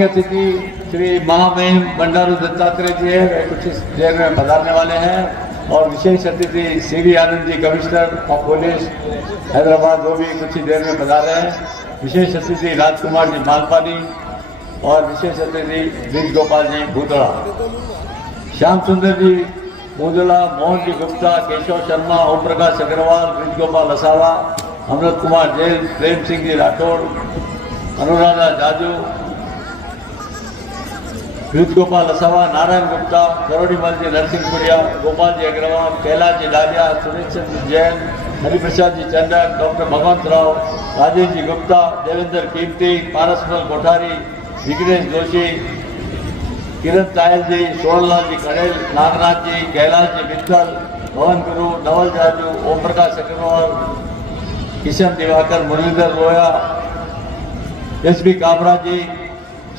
अतिथि श्री महामहिम बंडारू दत्तात्रेय जी है, वे कुछ इस देर में पधारने वाले हैं। और विशेष अतिथि C V Anand ji commissioner of police Hyderabad, वो भी कुछ ही देर में पधार रहे हैं। विशेष अतिथि राजकुमार जी मालपानी और विशेष अतिथि ब्रिज गोपाल जी भूतड़ा, श्याम सुंदर जी मोदला, मोहन जी गुप्ता, केशव शर्मा, ओम प्रकाश अग्रवाल, ब्रिज गोपाल असावा, अमृत कुमार जैन, प्रेम सिंह जी राठौड़, अनुराधा जाजू, ब्रिज गोपाल असावा, नारायण गुप्ता, करोड़ीमल जी नरसिंहपुरिया, गोपाल जी अग्रवाल, कैलाश जी डालिया, सुनील चंद्र जैन, हरिप्रसाद जी चंदन, डॉक्टर भगवंत राव, राजेश जी गुप्ता, देवेंद्र कीमती, पारसमल कोठारी, विघ्नेश जोशी, किरण तायल जी, सोनलाल जी कड़ेल, नागनाथ जी, कैलाश जी मित्तल, भवन गुरु, नवल जाजू, ओम प्रकाश अग्रवाल, किशन दिवाकर, मुरलीधर लोया, एसबी काबरा जी,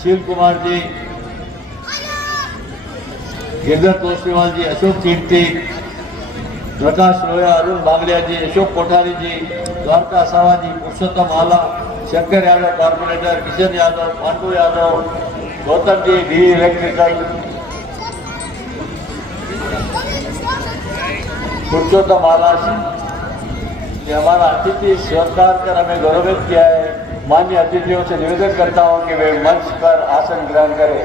शील कुमार जी, गिरधर तोशीवाल जी, अशोक कीर्ति, प्रकाश लोया, अरुण बागलिया जी, अशोक कोठारी जी, द्वारका असावा जी, पुरुषोत्तम आला, शंकर यादव कॉर्पोरेटर, किशन यादव, पांडु यादव, गौतम जी भी इलेक्ट्रिकल, पुरुषोत्तम आला, ये हमारा अतिथि स्वीकार कर हमें गौरवित किया है। मान्य अतिथियों से निवेदन करता हूं कि वे मंच पर आसन ग्रहण करें।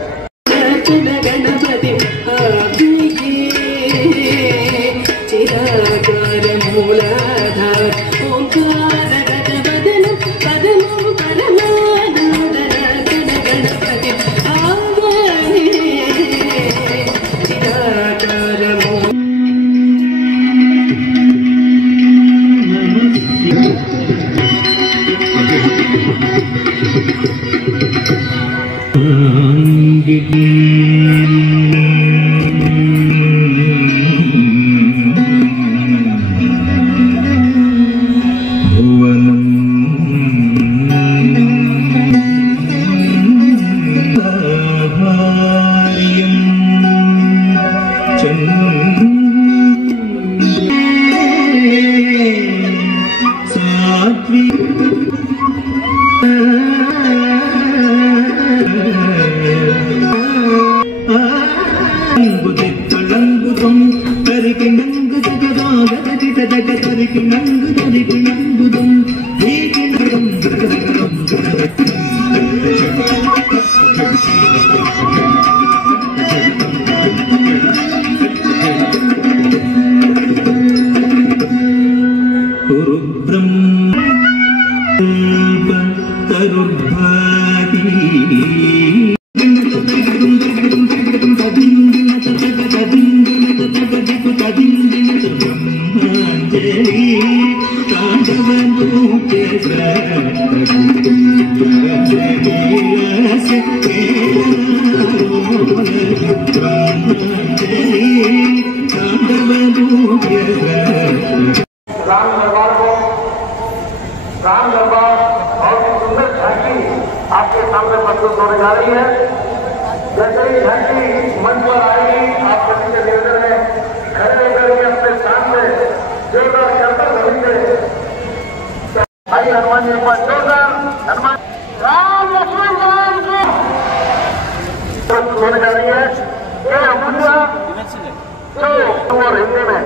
राम दरबार बहुत ही सुंदर झांकी आपके सामने प्रस्तुत होने जा रही है। जैसे ही झांकी मंच पर आएगी, आप सभी के निवेदन है खड़े होकर के अपने सामने जोरदार करतब होंगे। आइए हनुमान जी पर जोरदार हनुमान राम लक्ष्मण राम की प्रस्तुत होने जा रही है। ये अमूल्य जो और हिंदी में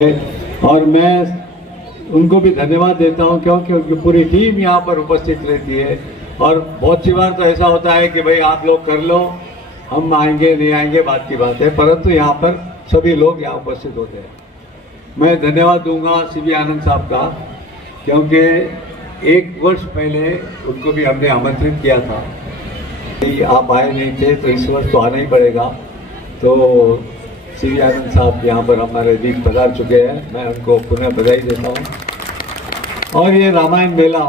और मैं उनको भी धन्यवाद देता हूं क्योंकि उनकी पूरी टीम यहाँ पर उपस्थित रहती है। और बहुत सी बार तो ऐसा होता है कि भाई आप लोग कर लो, हम आएंगे नहीं आएंगे बात की बात है, परंतु यहाँ पर सभी लोग यहाँ उपस्थित होते हैं। मैं धन्यवाद दूंगा सीबी आनंद साहब का, क्योंकि 1 वर्ष पहले उनको भी हमने आमंत्रित किया था कि आप आए नहीं थे तो इस वर्ष तो आना ही पड़ेगा। तो सीबी आनंद साहब यहाँ पर हमारे बीच पधार चुके हैं, मैं उनको पुनः बधाई देता हूँ। और ये रामायण मेला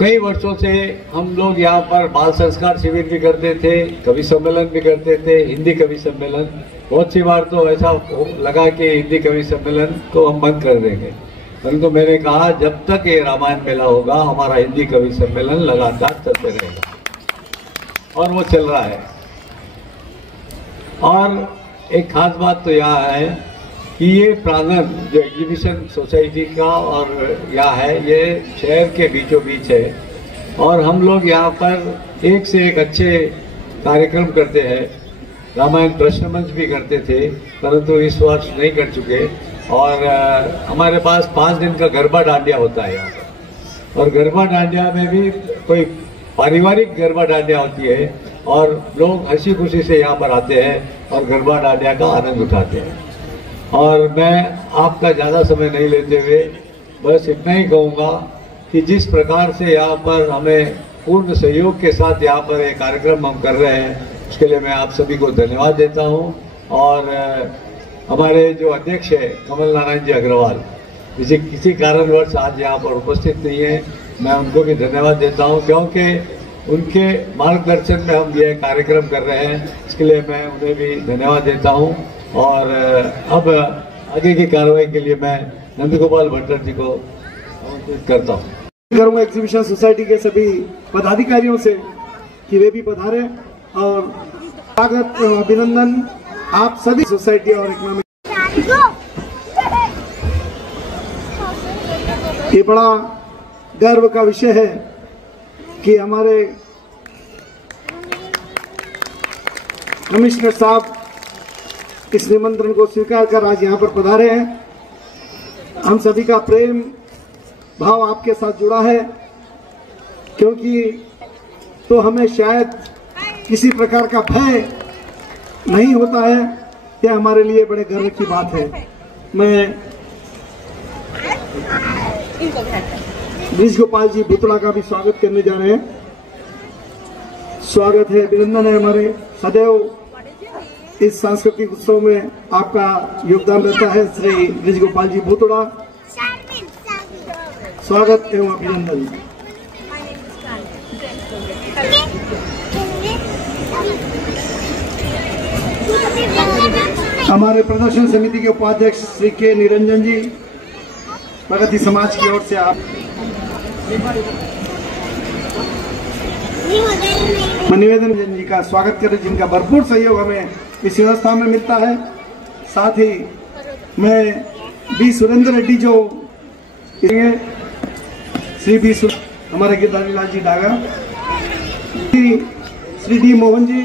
कई वर्षों से हम लोग यहाँ पर बाल संस्कार शिविर भी करते थे, कवि सम्मेलन भी करते थे, हिंदी कवि सम्मेलन। बहुत सी बार तो ऐसा लगा कि हिंदी कवि सम्मेलन को हम बंद कर देंगे, परंतु मैंने कहा जब तक ये रामायण मेला होगा हमारा हिंदी कवि सम्मेलन लगातार चलते रहेगा, और वो चल रहा है। और एक खास बात तो यह है कि ये प्रांगण जो एग्जीबिशन सोसाइटी का और यहाँ है, ये शहर के बीचों बीच है, और हम लोग यहाँ पर एक से एक अच्छे कार्यक्रम करते हैं। रामायण प्रश्न मंच भी करते थे, परंतु इस वर्ष नहीं कर चुके। और हमारे पास 5 दिन का गरबा डांडिया होता है यहाँ पर, और गरबा डांडिया में भी कोई पारिवारिक गरबा डांडिया होती है, और लोग हंसी खुशी से यहाँ पर आते हैं और गरबा डांडिया का आनंद उठाते हैं। और मैं आपका ज़्यादा समय नहीं लेते हुए बस इतना ही कहूँगा कि जिस प्रकार से यहाँ पर हमें पूर्ण सहयोग के साथ यहाँ पर एक कार्यक्रम हम कर रहे हैं, उसके लिए मैं आप सभी को धन्यवाद देता हूँ। और हमारे जो अध्यक्ष है कमल नारायण जी अग्रवाल, किसी कारणवश आज यहाँ पर उपस्थित नहीं है, मैं उनको भी धन्यवाद देता हूँ, क्योंकि उनके मार्गदर्शन में हम ये कार्यक्रम कर रहे हैं। इसके लिए मैं उन्हें भी धन्यवाद देता हूँ। और अब आगे की कार्रवाई के लिए मैं नंदगोपाल भट्टर जी को आमंत्रित करता हूँ। करूँगा एग्जीबिशन सोसाइटी के सभी पदाधिकारियों से कि वे भी पधारे, और स्वागत एवं अभिनंदन आप सभी सोसाइटी और इकोनॉमिक। ये बड़ा गर्व का विषय है कि हमारे कमिश्नर साहब इस निमंत्रण को स्वीकार कर आज यहाँ पर पधारे हैं। हम सभी का प्रेम भाव आपके साथ जुड़ा है, क्योंकि तो हमें शायद किसी प्रकार का भय नहीं होता है, यह हमारे लिए बड़े गर्व की बात है। मैं ब्रिज गोपाल जी भूतड़ा का भी स्वागत करने जा रहे हैं। स्वागत है, अभिनंदन है, हमारे सदैव इस सांस्कृतिक उत्सव में आपका योगदान रहता है। श्री ब्रिज गोपाल जी भूतड़ा, स्वागत एवं अभिनंदन। हमारे प्रदर्शन समिति के उपाध्यक्ष श्री के निरंजन जी, प्रगति समाज की ओर से आप निवेदन जी का स्वागत करें, जिनका भरपूर सहयोग हमें इस व्यवस्था में मिलता है। साथ ही मैं बी सुरेंद्र रेड्डी जो श्री बी हमारे गिरधारी लाल जी डागा, श्री डी मोहन जी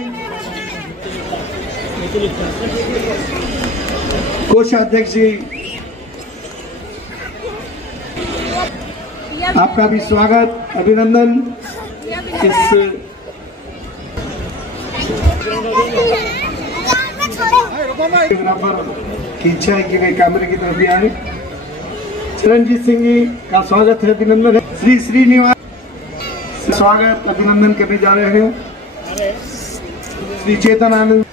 कोषाध्यक्ष जी, आपका भी स्वागत अभिनंदन। इस की इच्छा है कि वे कैमरे की तरफ भी आए। चिरंजीत सिंह जी का स्वागत है, अभिनंदन है। श्री श्रीनिवास स्वागत अभिनंदन करने जा रहे हैं। श्री चेतन आनंद,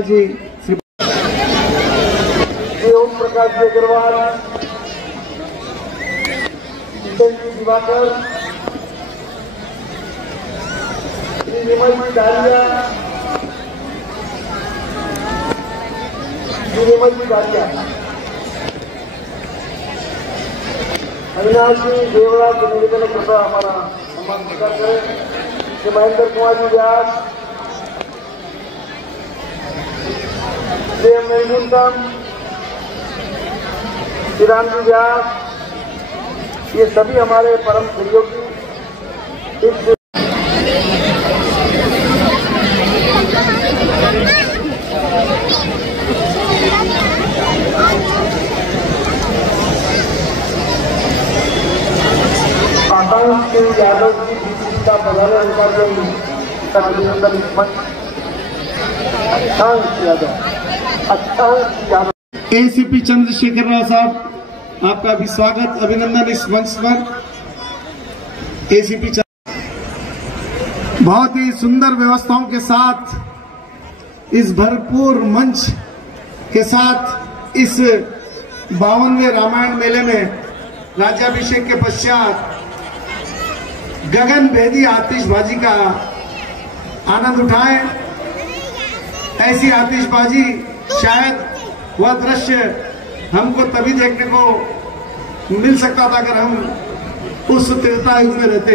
जी, श्री ओम प्रकाश जी अग्रवाल, दिवाकर, श्री विमल जी डालिया, अविनाश जी देवड़ा के निवेदन कृपया हमारा सम्मान स्वीकार करें। श्री महेंद्र कुमार जी व्यास, श्री महमूदम, श्री राम जी व्यास, ये सभी हमारे परम सहयोगी इस आकांक्ष यादव जी का प्रधान अधिकारी अभिनंदन यादव एसीपी चंद्रशेखर राव साहब, आपका भी स्वागत अभिनंदन इस मंच पर। एसीपी बहुत ही सुंदर व्यवस्थाओं के साथ इस भरपूर मंच के साथ इस 52वें रामायण मेले में राज्याभिषेक के पश्चात गगन भेदी आतिशबाजी का आनंद उठाएं। ऐसी आतिशबाजी शायद वह दृश्य हमको तभी देखने को मिल सकता था अगर हम उस त्रेता युग में रहते,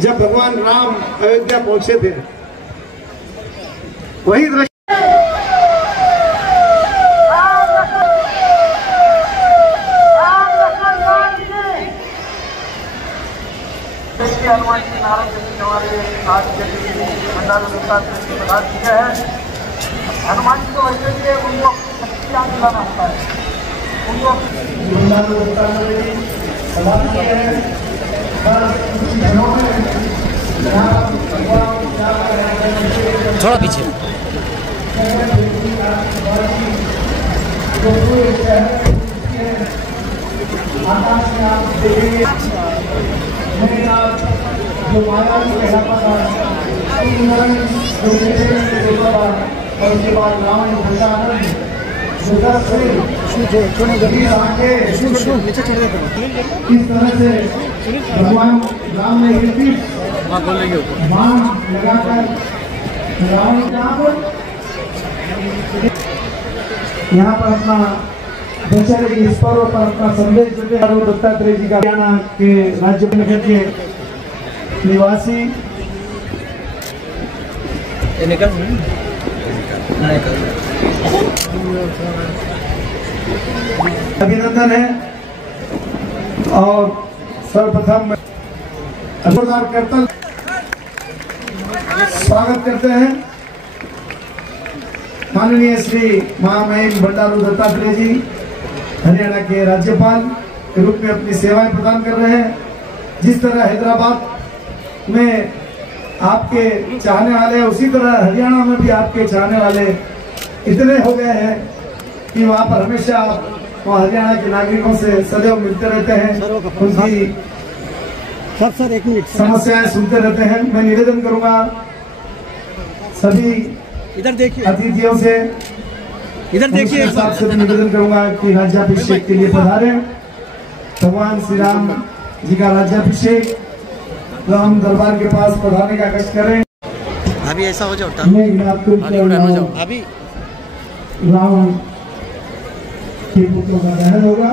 जब भगवान राम अयोध्या पहुंचे थे। वही दृश्य हनुमान जी नारायण जी हमारे आज के भंडारा विस्तार से बता चुके हैं। हनुमान जी को वैसे भी उनको शक्ति याद दिलाना होता है, उनको थोड़ा पीछे जो माया और उसके बाद रावण किस तरह से भगवान राम ने बाण लगाकर रावण यहाँ पर अपना दशहरे के इस पर्व पर अपना संदेश देते हैं। दत्तात्रेय जी का हरियाणा के राज्य के निवासी अभिनंदन है और सर्वप्रथम जोरदार करतल स्वागत करते हैं माननीय श्री महामहिम बंडारू दत्तात्रेय जी, हरियाणा के राज्यपाल के रूप में अपनी सेवाएं प्रदान कर रहे हैं। जिस तरह हैदराबाद में आपके चाहने वाले, उसी तरह हरियाणा में भी आपके चाहने वाले इतने हो गए हैं कि वहाँ पर हमेशा वहाँ हरियाणा के नागरिकों से सदैव मिलते रहते हैं, उनकी सर एक मिनट समस्याएं सुनते रहते हैं। मैं निवेदन करूंगा सभी इधर देखिए, अतिथियों से, इधर देखिए, साहब से भी निवेदन करूंगा कि राज्याभिषेक के लिए पधारे। भगवान श्री राम जी का राज्याभिषेक राम दरबार के पास पधारने का कष्ट करें। अभी ऐसा हो जाओ, अभी रावण के पुत्रों का दहन होगा।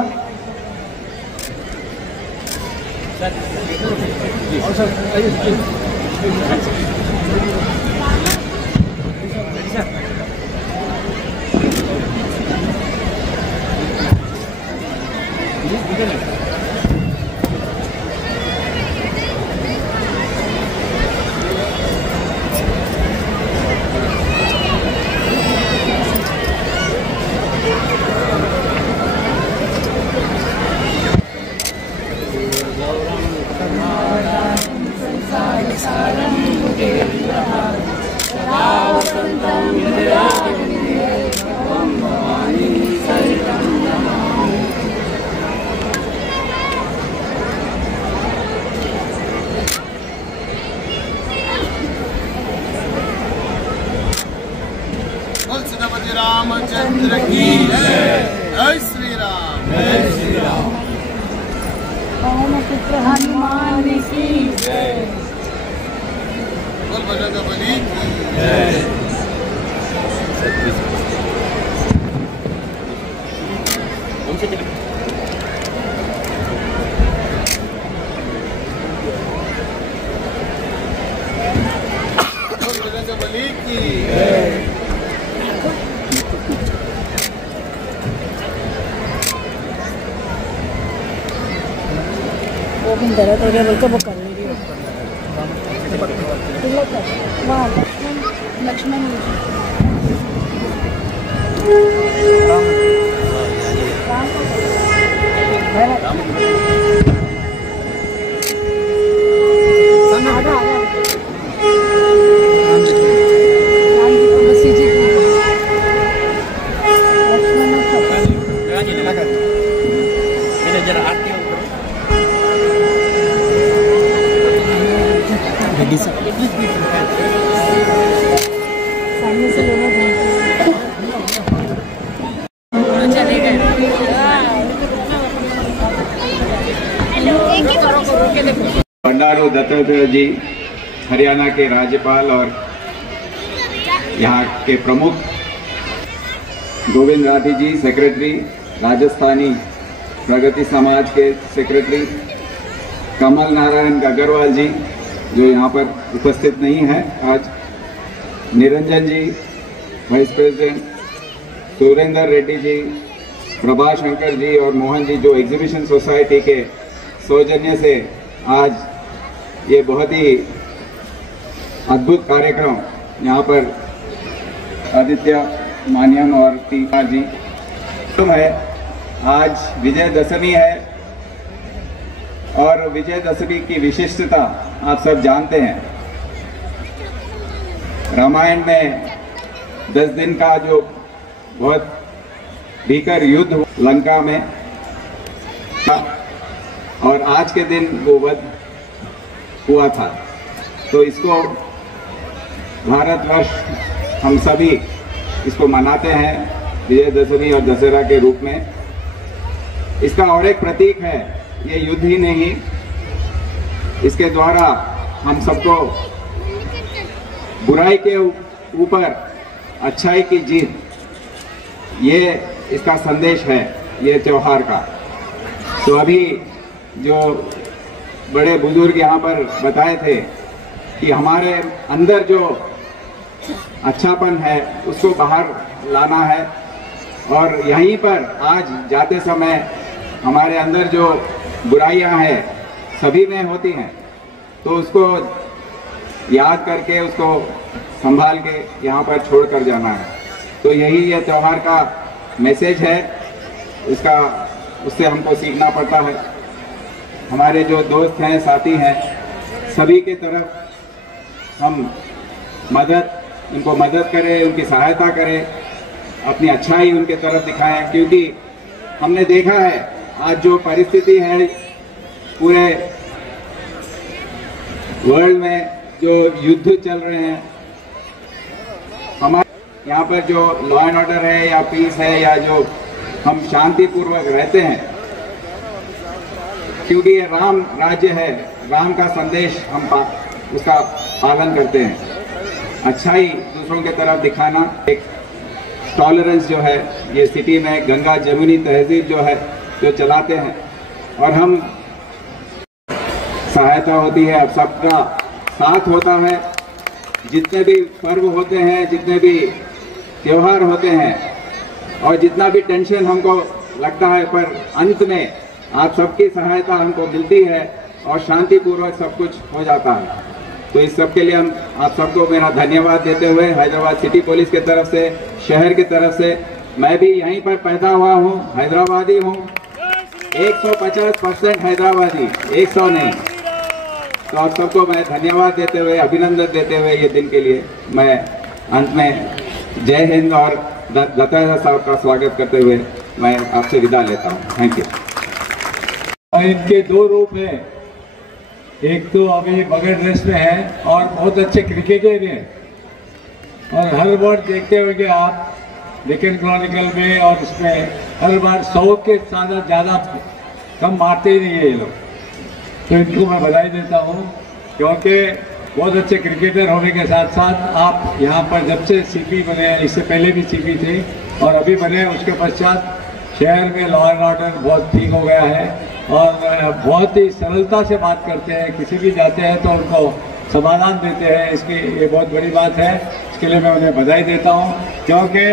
रामचंद्र की जय श्री राम, जय श्री राम। पवन पुत्र हनुमान की जय, बोल बजरंगबली की जय। बोल बजरंगबली की जय। लेकिन दर्द हो रहा बोल वो कर लेंगे। वहाँ लक्ष्मण सामने से लोग बंडारू दत्तात्रेय जी हरियाणा के राज्यपाल और यहाँ के प्रमुख, गोविंद राठी जी सेक्रेटरी राजस्थानी प्रगति समाज के सेक्रेटरी, कमल नारायण अग्रवाल जी जो यहाँ पर उपस्थित नहीं है आज, निरंजन जी वाइस प्रेसिडेंट, सुरेंद्र रेड्डी जी, प्रभा शंकर जी और मोहन जी जो एग्जीबिशन सोसाइटी के सौजन्य से आज ये बहुत ही अद्भुत कार्यक्रम यहाँ पर आदित्य मानियम और टीका जी है। आज विजयदशमी है और विजयदशमी की विशिष्टता आप सब जानते हैं। रामायण में 10 दिन का जो बहुत भीकर युद्ध लंका में, और आज के दिन वो वध हुआ था, तो इसको भारतवर्ष हम सभी इसको मनाते हैं विजयदशमी और दशहरा के रूप में। इसका और एक प्रतीक है, ये युद्ध ही नहीं, इसके द्वारा हम सबको बुराई के ऊपर अच्छाई की जीत, ये इसका संदेश है ये त्योहार का। तो अभी जो बड़े बुजुर्ग यहाँ पर बताए थे कि हमारे अंदर जो अच्छापन है उसको बाहर लाना है, और यहीं पर आज जाते समय हमारे अंदर जो बुराइयां हैं सभी में होती हैं, तो उसको याद करके उसको संभाल के यहाँ पर छोड़ कर जाना है। तो यही ये त्योहार का मैसेज है, उसका उससे हमको सीखना पड़ता है। हमारे जो दोस्त हैं, साथी हैं, सभी के तरफ हम उनको मदद करें, उनकी सहायता करें, अपनी अच्छाई उनके तरफ दिखाएं, क्योंकि हमने देखा है आज जो परिस्थिति है पूरे वर्ल्ड में, जो युद्ध चल रहे हैं, हमारे यहाँ पर जो लॉ एंड ऑर्डर है या पीस है, या जो हम शांतिपूर्वक रहते हैं, क्योंकि ये राम राज्य है, राम का संदेश हम उसका पालन करते हैं। अच्छाई दूसरों के तरफ दिखाना, एक टॉलरेंस जो है ये सिटी में गंगा जमुनी तहजीब जो है जो चलाते हैं, और हम सहायता होती है, अब सबका साथ होता है। जितने भी पर्व होते हैं, जितने भी त्योहार होते हैं, और जितना भी टेंशन हमको लगता है, पर अंत में आप सबकी सहायता हमको मिलती है और शांतिपूर्वक सब कुछ हो जाता है। तो इस सब के लिए हम आप सबको मेरा धन्यवाद देते हुए हैदराबाद सिटी पुलिस की तरफ से, शहर की तरफ से, मैं भी यहीं पर पैदा हुआ हूँ, हैदराबादी हूँ, 150% हैदराबादी, 100 नहीं। तो आप सबको मैं धन्यवाद देते हुए, अभिनंदन देते हुए ये दिन के लिए मैं अंत में जय हिंद और दत्तात्रेय साहब का स्वागत करते हुए मैं आपसे विदा लेता हूँ। Thank you. और इनके 2 रूप हैं, एक तो अभी बगैर ड्रेस में है और बहुत अच्छे क्रिकेटर हैं, और हर बार देखते हुए कि आप डेक्कन क्रॉनिकल में और उसमें हर बार 100 के ज़्यादा कम मारते ही नहीं है ये लोग। तो इनको मैं बधाई देता हूँ, क्योंकि बहुत अच्छे क्रिकेटर होने के साथ साथ आप यहाँ पर जब से सीपी बने, इससे पहले भी सीपी थे और अभी बने, उसके पश्चात शहर में लॉ एंड ऑर्डर बहुत ठीक हो गया है, और बहुत ही सरलता से बात करते हैं, किसी भी जाते हैं तो उनको समाधान देते हैं। इसकी ये बहुत बड़ी बात है, इसके लिए मैं उन्हें बधाई देता हूँ। क्योंकि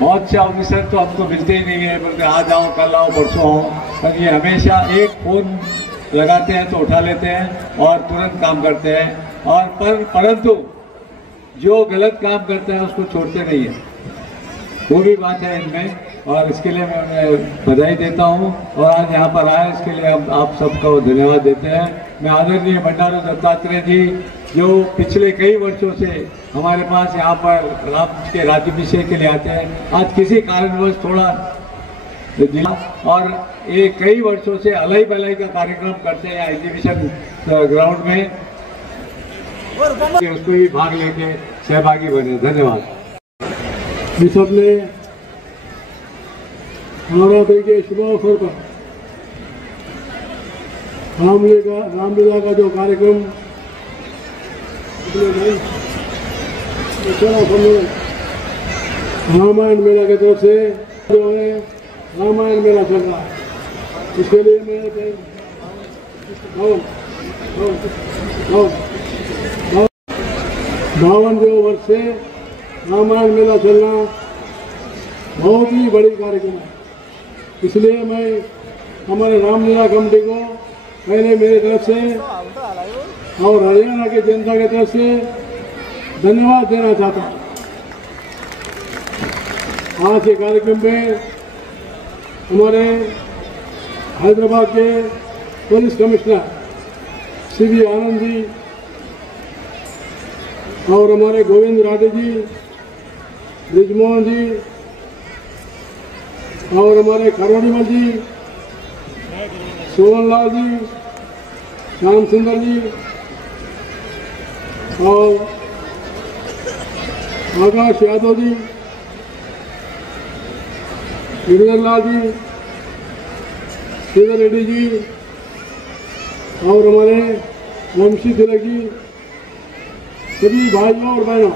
बहुत से ऑफिसर तो हमको मिलते ही नहीं है, बोलते आज आओ, कल आओ, परसों आओ, पर ये हमेशा एक फ़ोन लगाते हैं तो उठा लेते हैं और तुरंत काम करते हैं, और परंतु जो गलत काम करते हैं उसको छोड़ते नहीं है। वो भी बात है इनमें, और इसके लिए मैं उन्हें बधाई देता हूँ। और आज यहाँ पर आए इसके लिए हम आप सबको धन्यवाद देते हैं। मैं आदरणीय बंडारू दत्तात्रेय जी, जो पिछले कई वर्षों से हमारे पास यहाँ पर राम के राज्याभिषेक के लिए आते हैं, आज किसी कारणवश थोड़ा जिला और ये कई वर्षों से अलई बलई का कार्यक्रम करते हैं एग्जीबिशन ग्राउंड में, उसको भी भाग लेके सहभागी बने। धन्यवाद। इस अपने नवरात्रि के शुभ अवसर पर रामलीला का जो कार्यक्रम रामायण मेला की तरफ से जो है रामायण मेला चल रहा है, इसके लिए मैं 52 वर्ष से रामायण मेला चलना बहुत ही बड़ी कार्यक्रम है। इसलिए मैं हमारे रामलीला कमेटी को पहले मेरी तरफ से और हरियाणा की जनता की तरफ से धन्यवाद देना चाहता हूँ। आज के कार्यक्रम में हमारे हैदराबाद के पुलिस कमिश्नर सीवी आनंद जी और हमारे गोविंद राठे जी, ब्रिजमोहन जी और हमारे करोड़ीमल जी, सोहनलाल जी, श्याम सुंदर जी और आकाश यादव जी, गिरिधरलाल जी, श्रीधर रेड्डी जी और हमारे वंशी तिलक जी, सभी भाइयों और बहनों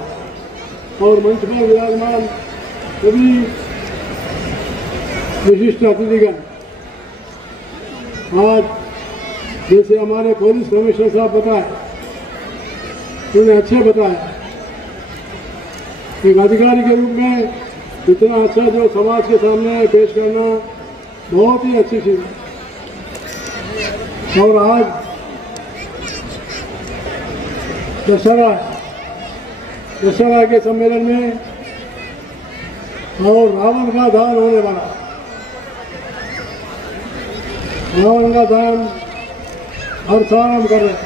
और मंच पर विराजमान सभी विशिष्ट अतिथिगण, आज जैसे हमारे पुलिस कमिश्नर साहब बताए, उन्होंने अच्छे बताया, एक अधिकारी के रूप में इतना अच्छा जो समाज के सामने पेश करना बहुत ही अच्छी चीज है। और आज दशहरा के सम्मेलन में और रावण का दान होने वाला, रावण का दान हर साल हम कर रहे हैं।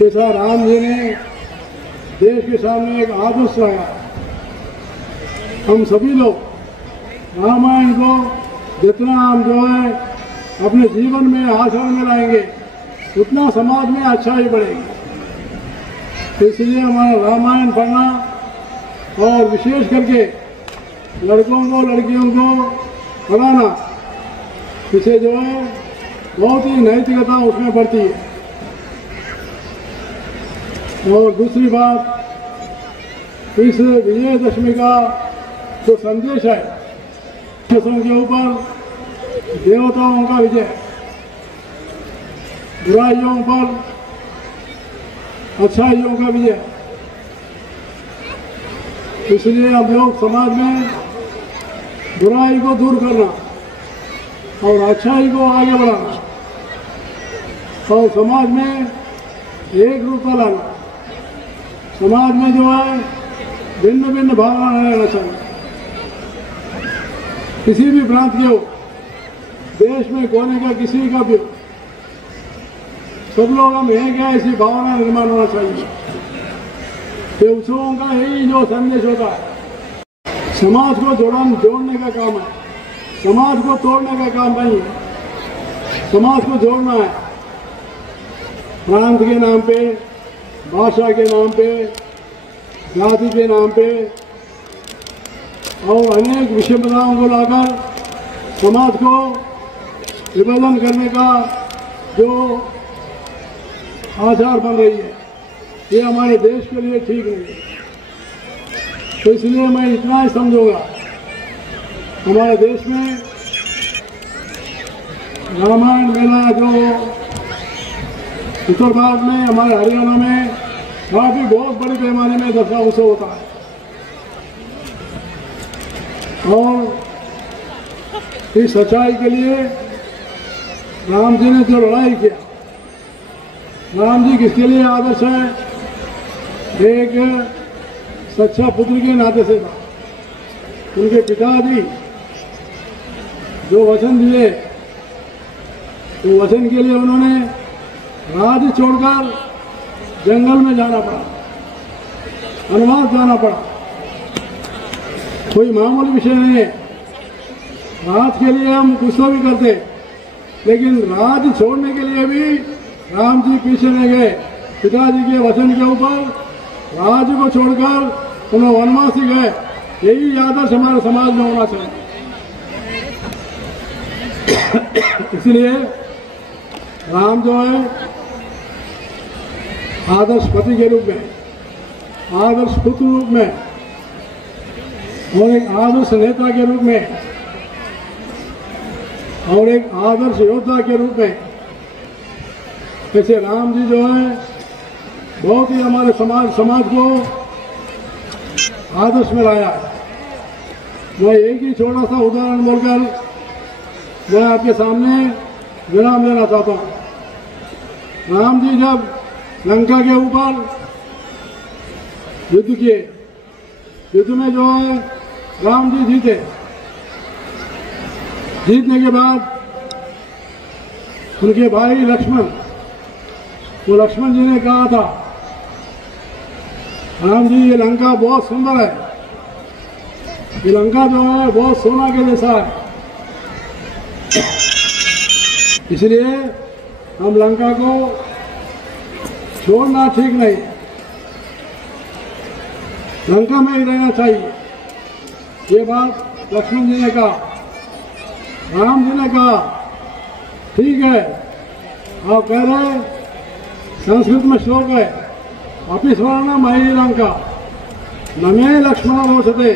जैसा राम जी ने देश के सामने एक आदर्श लगाया, हम सभी लोग रामायण को जितना हम जो है अपने जीवन में आचरण में लाएंगे उतना समाज में अच्छाई बढ़ेगी। इसलिए हमारा रामायण पढ़ना और विशेष करके लड़कों को लड़कियों को पढ़ाना, इसे जो है बहुत ही नैतिकता उसमें बढ़ती है। और दूसरी बात, इस विजयदशमी का जो संदेश है, के ऊपर देवताओं का विजय, बुराइयों पर अच्छाइयों का विजय। इसलिए हम लोग समाज में बुराई को दूर करना और अच्छाई को आगे बढ़ाना और समाज में एक रूपता लाना, समाज में जो है भिन्न भिन्न भावना नहीं रहना चाहिए। किसी भी प्रांत के हो, देश में कोने का किसी का भी हो, सब लोग हम एक है, ऐसी भावना निर्माण होना चाहिए कि उत्सवों का यही जो संदेश होता है, समाज को जोड़ने का काम है, समाज को तोड़ने का काम नहीं है। समाज को जोड़ना है, प्रांत के नाम पे, भाषा के नाम पे, जाति के नाम पे और अनेक विषमताओं को लाकर समाज को विभाजन करने का जो आचार बन रही है, ये हमारे देश के लिए ठीक नहीं है। तो इसलिए मैं इतना ही समझूंगा, हमारे देश में रामायण मेला जो उत्तर भारत में, हमारे हरियाणा में काफी बहुत बड़ी पैमाने में दशहरा उत्सव होता है। और इस सच्चाई के लिए राम जी ने जो लड़ाई किया, राम जी किसके लिए आदर्श है? एक सच्चा पुत्र के नाते से था। उनके पिताजी जो वचन दिए, तो वचन के लिए उन्होंने राज्य छोड़कर जंगल में जाना पड़ा, वनवास जाना पड़ा। कोई मामूली विषय नहीं है। राज के लिए हम कुछ तो भी करते, लेकिन राज्य छोड़ने के लिए भी राम जी पीछे नहीं गए। पिताजी के वचन के ऊपर राज्य को छोड़कर उन्हें वनवास ही गए। यही आदर्श हमारे समाज में होना चाहिए। इसलिए राम जो है आदर्श पति के रूप में, आदर्श पुत्र रूप में और एक आदर्श नेता के रूप में और एक आदर्श योद्धा के रूप में, ऐसे राम जी जो है बहुत ही हमारे समाज को आदर्श में लाया है। मैं एक ही छोटा सा उदाहरण बोलकर मैं आपके सामने विराम देना चाहता हूँ। राम जी जब लंका के ऊपर युद्ध किए, युद्ध में जो है राम जी जीते। जीतने के बाद उनके भाई लक्ष्मण, वो लक्ष्मण जी ने कहा था, राम जी ये लंका बहुत सुंदर है, ये लंका जो है बहुत सोना के जैसा है, इसलिए हम लंका को छोड़ना ठीक नहीं, लंका में ही रहना चाहिए। ये बात लक्ष्मण जी ने कहा। राम जी ने कहा ठीक है, आप कह रहे, संस्कृत में श्लोक है, अपि स्वर्ण मयि लंका न मे लक्ष्मण रोचते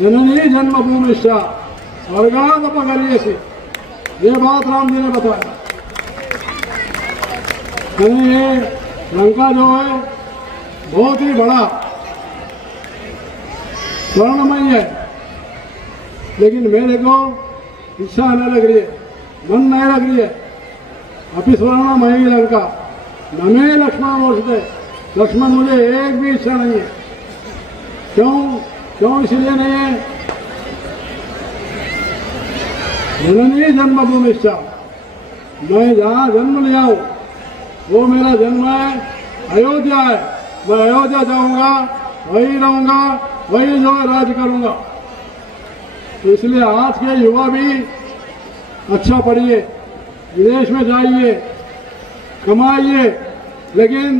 जननी जन्मभूमिश्च स्वर्गादपगरीयसी। ये बात राम जी ने बताया। ये लंका जो है बहुत ही बड़ा स्वर्णमयी है, लेकिन मेरे को इच्छा नहीं लग रही है, मन नहीं लग रही है। अपि स्वर्णमयी लंका न मे लक्ष्मण रोचते, लक्ष्मण मुझे एक भी इच्छा नहीं है। क्यों इसलिए नहीं है? जननी जन्मभूमिश्च, मैं जहाँ जन्म लिया हूँ वो मेरा जन्म है अयोध्या है। मैं अयोध्या जाऊंगा, वही रहूंगा, वही जो है राज करूंगा। तो इसलिए आज के युवा भी अच्छा पढ़िए, विदेश में जाइए, कमाइए, लेकिन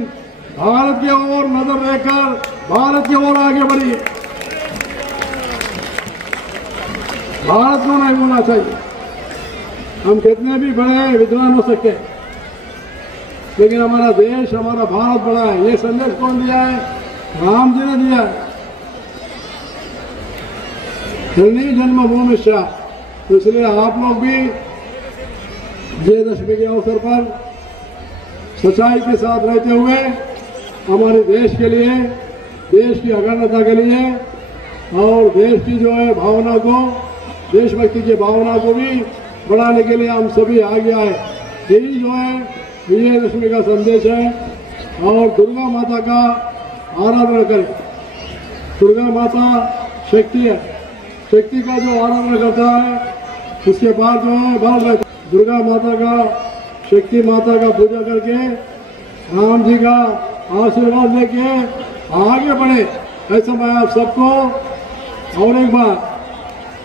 भारत की ओर नजर रखकर भारत की ओर आगे बढ़िए। भारत को नहीं भूलना चाहिए। हम कितने भी बड़े विद्वान हो सकते हैं, लेकिन हमारा देश, हमारा भारत बड़ा है। ये संदेश कौन दिया है? राम जी ने दिया है, जननी जन्मभूमिश्च। तो इसलिए आप लोग भी विजयदशमी के अवसर पर सच्चाई के साथ रहते हुए हमारे देश के लिए, देश की अखंडता के लिए और देश की जो है भावना को, देशभक्ति की भावना को भी बढ़ाने के लिए हम सभी आगे आए। यही जो है विजयदशमी का संदेश है। और दुर्गा माता का आराधना करें। दुर्गा माता शक्ति है, शक्ति का जो आराधना करता है उसके बाद जो है बल रहता है। दुर्गा माता का, शक्ति माता का पूजा करके राम जी का आशीर्वाद लेके आगे बढ़े। ऐसा मैं आप सबको और एक बार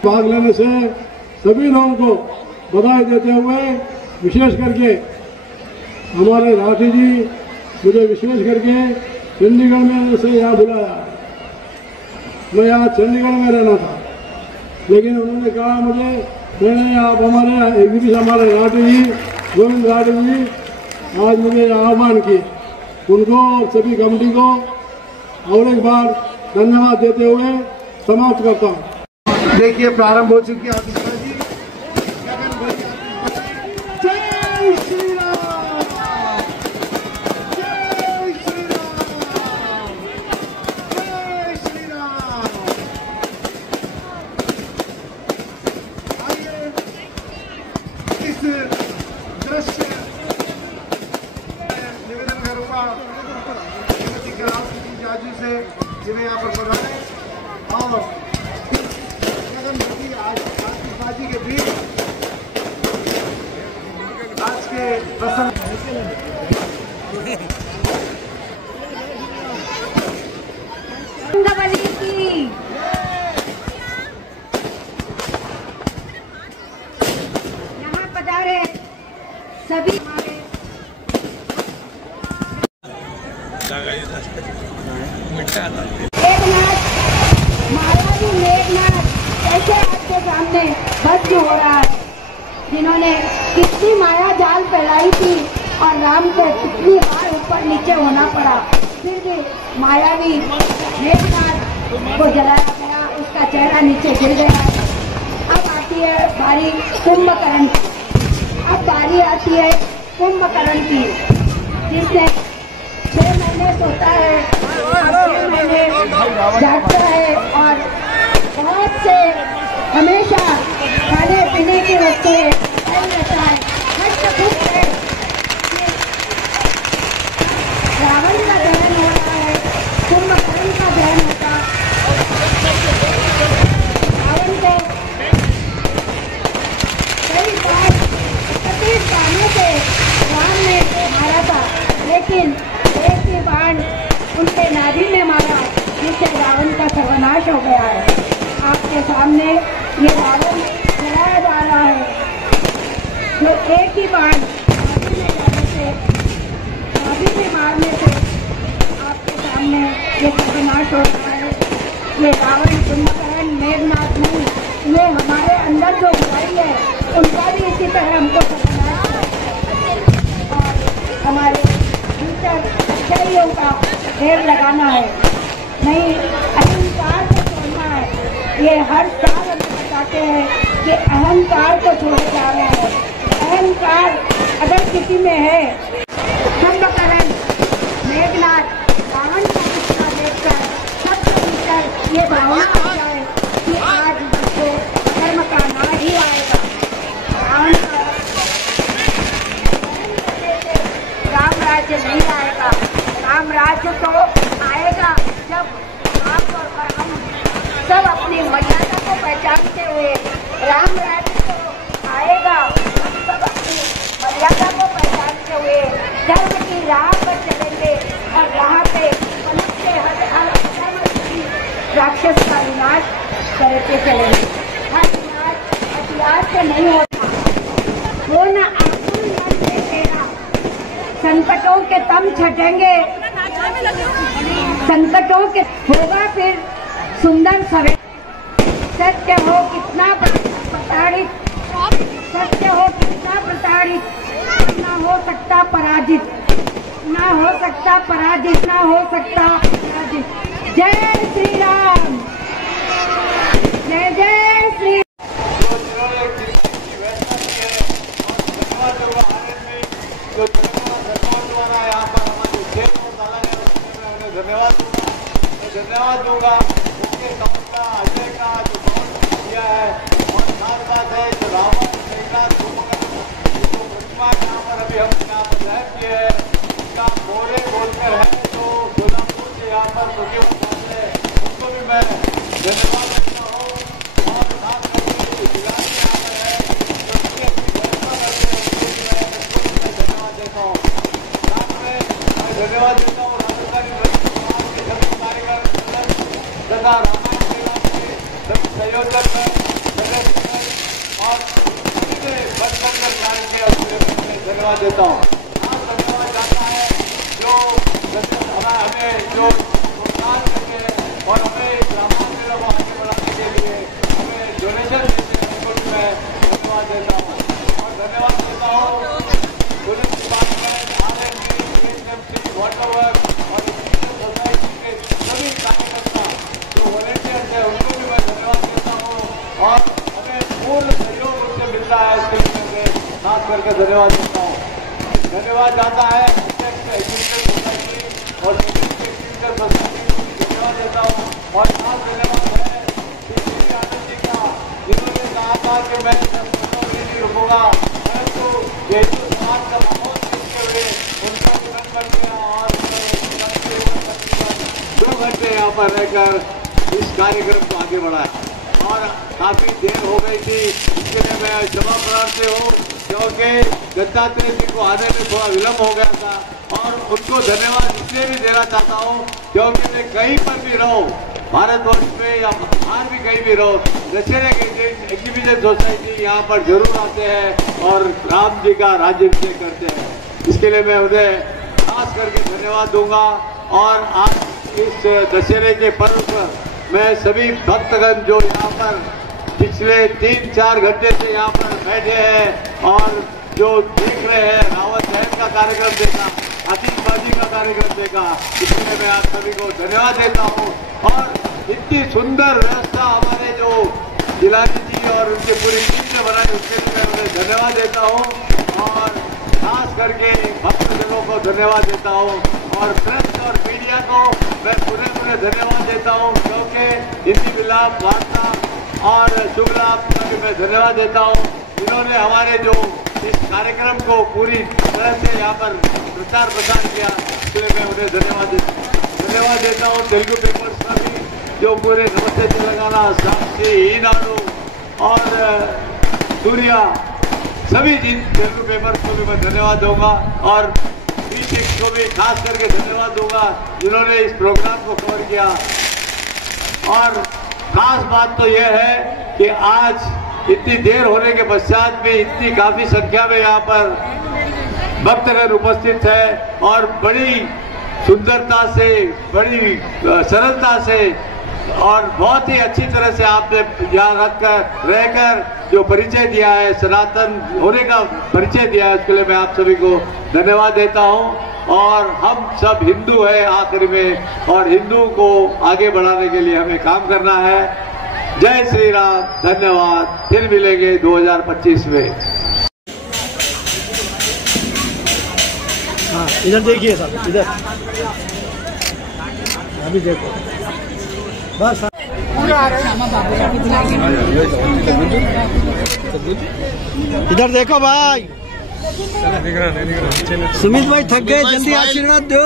भाग लेने से सभी लोगों को बधाई देते हुए, विशेष करके हमारे राठी जी मुझे विशेष करके चंडीगढ़ में से यहाँ बुलाया। मैं यहाँ चंडीगढ़ में रहना था, लेकिन उन्होंने कहा मुझे, मैंने आप हमारे एग्जीबिशन, हमारे राठी जी, गोविंद राठी जी आज मुझे आह्वान किए। उनको और सभी कमेटी को और एक बार धन्यवाद देते हुए समाप्त करता हूँ। देखिए प्रारंभ हो चुकी है। जय श्री राम, जय श्री राम, जय श्री राम। आइए इस है जिन्हें यहाँ पर पधारे और आतिशबाजी के बीच आज के प्रसंग यहाँ पधारे सभी महारानी मेघनाथ ऐसे आपके सामने भस्म हो रहा है, जिन्होंने कितनी माया जाल फैलाई थी और राम को कितनी बार ऊपर नीचे होना पड़ा, फिर भी मायावी मेघनाथ को जलाया गया, उसका चेहरा नीचे गिर गया। अब आती है बारी कुंभकर्ण की, अब बारी आती है कुंभकर्ण की, जिसने 6 महीने सोता है, 6 महीने जागता है और बहुत से हमेशा खाने पीने की वस्तुएं रहता है। हष्टपुष्ट है। रावण का दहन हो रहा है, कुंभकर्ण का दहन होता। रावण को कई बार सतीश बाणों से राम ने मारा था, लेकिन एक ही बाण उनके नाभि में मारा, जिससे रावण का सर्वनाश हो गया है। आपके सामने ये रावण जलाया जा रहा है, जो एक ही बाण नाभि में मारने से आपके सामने ये सर्वनाश हो रहा है। ये रावण कुंभकर्ण मेघनाथ नहीं, ये हमारे अंदर जो बुराई है उनका भी इसी तरह हमको सर्वनाश और हमारे भीतर अच्छाइयों का ढेर लगाना है, नहीं अहंकार को छोड़ना है। ये हर साल हमें बताते हैं कि अहंकार को छोड़े जा रहे हैं। अहंकार अगर किसी में है, कुंभकर्ण मेघनाथ रावण का गुस्सा देखकर सबके भीतर ये भावना आ जाए कि आज मुझको धर्म का नाश ही आएगा। रावण का राम राज्य नहीं आएगा। राम राज्य तो आएगा जब आप और हम सब अपनी मर्यादा को पहचानते हुए, राम राज्य तो आएगा हम सब अपनी मर्यादा को पहचानते हुए धर्म की राह पर चलेंगे और राह पे पलटते हर राक्षस का विनाश करते चलेंगे। हर विनाश हथियार से नहीं होता, वो न आंसू न देखेगा। संकटों के तम छटेंगे, संकटों के होगा फिर सुंदर सवेरा। सत्य हो कितना प्रताड़ित, सत्य हो कितना प्रताड़ित, ना हो सकता पराजित, ना हो सकता पराजित, ना हो सकता पराजित। जय श्री राम, जय जय श्री धन्यवाद दूंगा उनके काम का, अजय का जो काम किया है। और साथ साथ है जो रावण मेघनाथ कुंभकर्ण जो प्रतिमा यहाँ पर अभी हम यहाँ पर जाहिर किए हैं, उसका बोले बोलकर है जो सोलापुर से यहाँ पर है, उनको भी मैं धन्यवाद देता हूँ। और साथ करके जो खिलाड़ी यहाँ पर है, जो उसकी व्यवस्था करते हैं, उनको भी मैं धन्यवाद देता हूँ। साथ में मैं धन्यवाद देता हूँ राजस्थानी तथा रामायण सेवा के सभी संयोजक हैं और सभी ने बढ़-बढ़ कर कार्य किया, उसके लिए मैं धन्यवाद देता हूँ। आज धन्यवाद जाता है जो हमें जो प्रोत्साहन करते हैं और हमें रामायण सेवा को आगे बढ़ाने के लिए हमें डोनेशन देते हैं, उनको भी मैं धन्यवाद देता हूँ। और धन्यवाद देता हूँ police department, RMC, BSMC, water work और सोसाइटी के सभी कार्यकर्ता वॉलेंटियर्स है, उनको भी मैं धन्यवाद देता हूँ। और हमें पूर्ण सहयोग उनसे मिलता है, इसके लिए मैं खास करके धन्यवाद देता हूँ। धन्यवाद जाता है अध्यक्ष एग्रीकल्चर सोसाइटी और एग्रीकल्चर सोसाइटी को भी धन्यवाद देता हूँ। और खास धन्यवाद है श्री आनंद जी का, जिन्होंने कहा था कि मैं 10 मिनटों के लिए नहीं रुकूंगा, परंतु ये जो समाज का माहौल देखते हुए उनका तुरंत कर दिया और 2 घंटे यहाँ पर रहकर इस कार्यक्रम को आगे बढ़ाया और काफी देर हो गई थी, इसके लिए मैं क्षमा प्रार्थी हूँ क्योंकि दत्तात्रेय जी को आने में थोड़ा विलम्ब हो गया था और उनको धन्यवाद इसलिए भी देना चाहता हूँ क्योंकि मैं कहीं पर भी रहो, भारतवर्ष में या बाहर भी कहीं भी रहो, दशहरे के दिन एग्जीबिशन सोसाइटी यहाँ पर जरूर आते हैं और राम जी का राज्याभिषेक करते हैं। इसके लिए मैं उन्हें खास करके धन्यवाद दूंगा। और आज इस दशहरे के पर्व पर मैं सभी भक्तगण जो यहाँ पर पिछले 3-4 घंटे से यहाँ पर बैठे हैं और जो देख रहे हैं, रावण दहन का कार्यक्रम देखा, आतिशबाजी का कार्यक्रम देखा, इसलिए मैं आप सभी को धन्यवाद देता हूँ। और इतनी सुंदर व्यवस्था हमारे जो जिलानी जी और उनकी पूरी टीम ने बनाई, उसके लिए मैं उन्हें धन्यवाद देता हूँ और खास करके भक्तजनों को धन्यवाद देता हूँ और प्रेस और मीडिया को मैं पूरे धन्यवाद देता हूँ क्योंकि हिंदी विलाप, वार्ता और शुभ लाभ का भी मैं धन्यवाद देता हूँ। इन्होंने हमारे जो इस कार्यक्रम को पूरी तरह से यहाँ पर प्रचार प्रसार किया, इसलिए मैं उन्हें धन्यवाद देता हूँ। तेलुगु पेपर्स का भी जो पूरे नमस्ते तेलंगाना, साक्षी, ईनाडु और सूर्या सभी तेलुगु पेपर्स को भी मैं धन्यवाद दूंगा और V6 को भी खास करके धन्यवाद दूंगा जिन्होंने इस प्रोग्राम को कवर किया। और खास बात तो यह है कि आज इतनी देर होने के पश्चात भी इतनी काफी संख्या में यहाँ पर भक्तगण उपस्थित है और बड़ी सुंदरता से, बड़ी सरलता से और बहुत ही अच्छी तरह से आपने यहाँ रहकर जो परिचय दिया है, सनातन होने का परिचय दिया है, उसके लिए मैं आप सभी को धन्यवाद देता हूँ। और हम सब हिंदू हैं आखिर में और हिंदू को आगे बढ़ाने के लिए हमें काम करना है। जय श्री राम, धन्यवाद। फिर मिलेंगे 2025 में। हाँ, इधर देखिए साहब, इधर अभी देखो बस इधर देखो भाई। सुमित भाई थक गए, जल्दी आशीर्वाद दो।